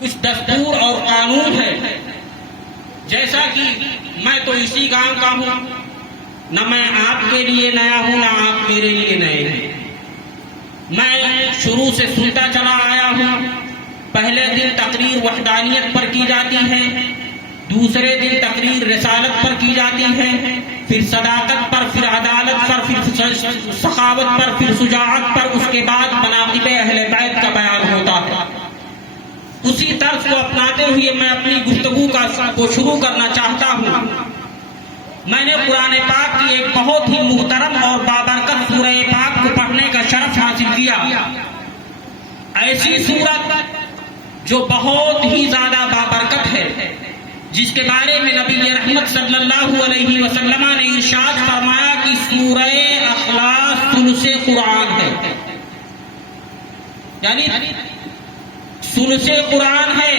کچھ دستور اور قانون ہے. جیسا کہ میں تو اسی گاؤں کا ہوں، نہ میں آپ کے لیے نیا ہوں نہ آپ میرے لیے نئے ہیں. میں شروع سے سنتا چلا آیا ہوں. پہلے دن تقریر وحدانیت پر کی جاتی ہے، دوسرے دن تقریر رسالت پر کی جاتی ہے، پھر صداقت پر، پھر عدالت پر، پھر سخاوت پر، پھر شجاعت پر، اس کے بعد مناقب اہل بیت کا بیان ہوتا ہے. اسی طرز کو اپناتے ہوئے میں اپنی گفتگو کو شروع کرنا چاہتا ہوں. میں نے قرآن پاک کی ایک بہت ہی محترم اور بابرکت سورہ پاک کو پڑھنے کا شرف حاصل کیا. ایسی سورت جو بہت ہی زیادہ بابرکت ہے، جس کے بارے میں نبی رحمت صلی اللہ علیہ وسلم نے ارشاد فرمایا کہ سورہ اخلاص ثلث قرآن ہے. یعنی ثلث قرآن ہے،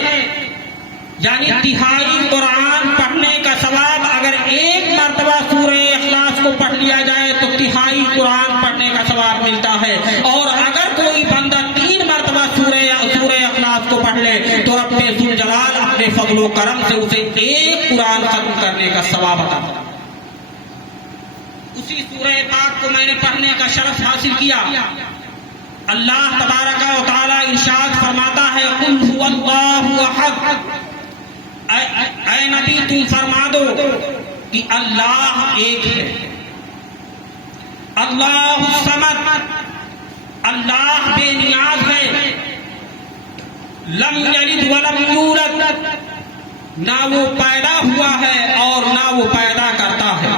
یعنی تہائی قرآن پڑھنے کا ثواب اگر ایک مرتبہ سورہ اخلاص کو پڑھ لیا جائے تو تہائی قرآن پڑھنے کا ثواب ملتا ہے. اور اگر کوئی بندہ 3 مرتبہ سورہ اخلاص کو پڑھ لے تو رب ذوالجلال اپنے فضل و کرم سے اسے ایک قرآن ختم کرنے کا ثواب عطا کرتا ہے. اسی سورہ پاک کو میں نے پڑھنے کا شرف حاصل کیا. اللہ تبارک و تعالی ارشاد فرماتا ہے قل هو اللہ احد، اے نبی تم فرما دو کہ اللہ ایک ہے. اللہ الصمد، اللہ بے نیاز ہے. لم یلد ولم یولد، نہ وہ پیدا ہوا ہے اور نہ وہ پیدا کرتا ہے.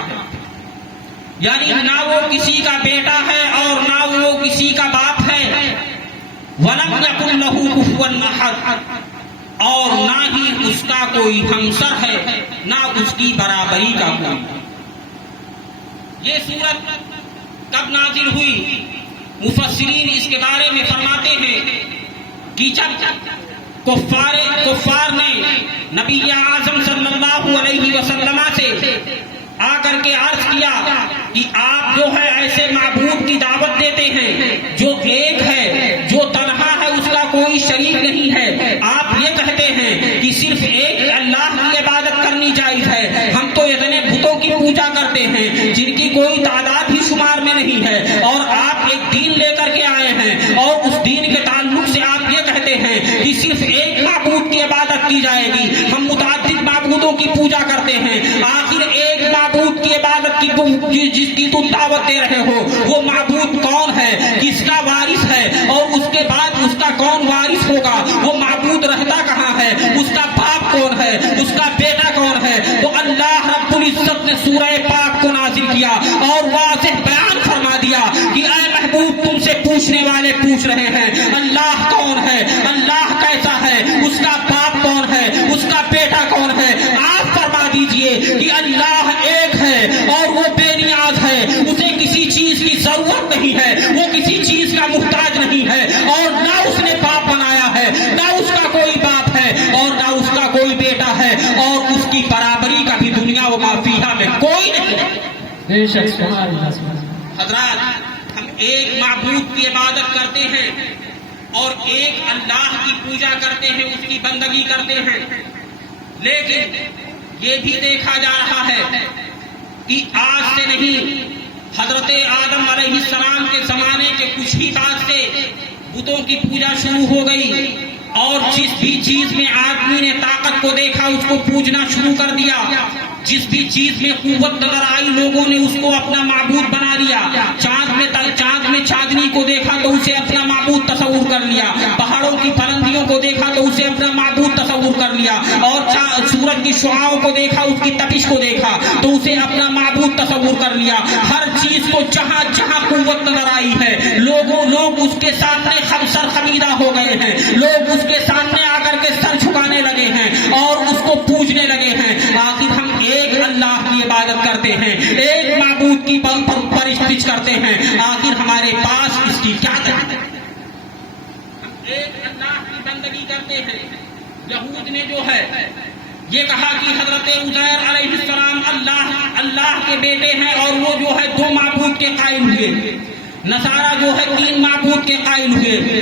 یعنی نہ وہ کسی کا بیٹا ہے اور نہ وہ کسی کا باپ ہے. وَلَمْ يَكُنْ لَهُ كُفُوًا أَحَدٌ، اور نہ ہی اس کا کوئی ہمسر ہے، نہ اس کی برابری کا کوئی. یہ سورت کب نازل ہوئی؟ مفسرین اس کے بارے میں فرماتے ہیں کہ جب کفار نے نبی اعظم صلی اللہ علیہ وسلم سے آ کر کے عرض کیا کہ آپ جو ہے ایسے معبود کی دعوت دیتے ہیں جو ایک ہے، جو تنہا ہے، اس کا کوئی شریک نہیں ہے. آپ یہ کہتے ہیں کہ صرف ایک اللہ کی عبادت کرنی جائز ہے. ہم تو اتنے بتوں کی پوجا کرتے ہیں جن کی کوئی تعداد ہی شمار میں نہیں ہے، اور آپ ایک دین لے کر کے آئے ہیں اور اس دین کے تعلق سے آپ یہ کہتے ہیں کہ صرف ایک معبود کی عبادت کی جائے گی. ہم متعدد معبودوں کی پوجا کرتے ہیں. آخر ایک معبود کی عبادت کی جس کی تم دعوت دے رہے ہو وہ معبود کون ہے، کس کا وارث ہے، اور اس کے بعد اس کا کون وارث ہوگا؟ وہ معبود رہتا کہاں ہے؟ اس کا باپ کون ہے؟ اس کا بیٹا کون ہے؟ تو اللہ رب العزت نے سورہ پاک کو نازل کیا اور واضح بیان فرما دیا کہ اے محبوب تم سے پوچھنے والے پوچھ رہے ہیں اللہ کون ہے، اللہ کیسا ہے، اس کا باپ کون ہے، اس کا بیٹا کون ہے. آپ فرما دیجئے کہ اللہ ایک ہے اور وہ بے نیاز ہے. اسے کسی چیز کی ضرورت نہیں ہے، وہ کسی چیز کا محتاج نہیں ہے، اور نہ اس نے باپ بنایا ہے، نہ اس کا کوئی باپ ہے اور نہ اس کا کوئی بیٹا ہے، اور اس کی برابری کا بھی دنیا و ما فیہا میں کوئی نہیں. حضرات، ہم ایک معبود کی عبادت کرتے ہیں اور ایک اللہ کی پوجا کرتے ہیں، اس کی بندگی کرتے ہیں. لیکن یہ بھی دیکھا جا رہا ہے کہ آج سے نہیں، حضرت آدم علیہ السلام کے زمانے کے کچھ ہی بعد سے بتوں کی پوجا شروع ہو گئی، اور جس بھی چیز میں آدمی نے طاقت کو دیکھا اس کو پوجنا شروع کر دیا. جس بھی چیز میں قوت نظر آئی لوگوں نے اس کو اپنا معبود بنا لیا. چاند میں چاندنی کو دیکھا تو اسے اپنا معبود تصور کر لیا. پہاڑوں کی بلندیوں کو دیکھا تو اسے اپنا معبود تصور کر لیا. اور سورج کی شعاعوں کو دیکھا، اس کی تپش کو دیکھا تو اسے اپنا معبود تصور کر لیا. ہر چیز کو جہاں جہاں قوت نظر آئی ہے لوگ اس کے سامنے سر خمیدہ ہو گئے ہیں. لوگ اس کے سامنے آ کر کے سر جھکانے لگے ہیں اور اس کو پوجنے لگے ہیں. آخر ہم ایک اللہ کی عبادت کرتے ہیں، ایک معبود کی پرستش کرتے ہیں. آخر ہمارے پاس اس کی کیا ضرورت ہے؟ ہم ایک اللہ کی بندگی کرتے ہیں. یہود نے جو ہے یہ کہا کہ حضرت عزیر علیہ السلام اللہ کے بیٹے ہیں اور وہ جو ہے 2 معبود کے قائل ہوئے. نصارہ جو ہے 3 معبود کے قائل ہوئے.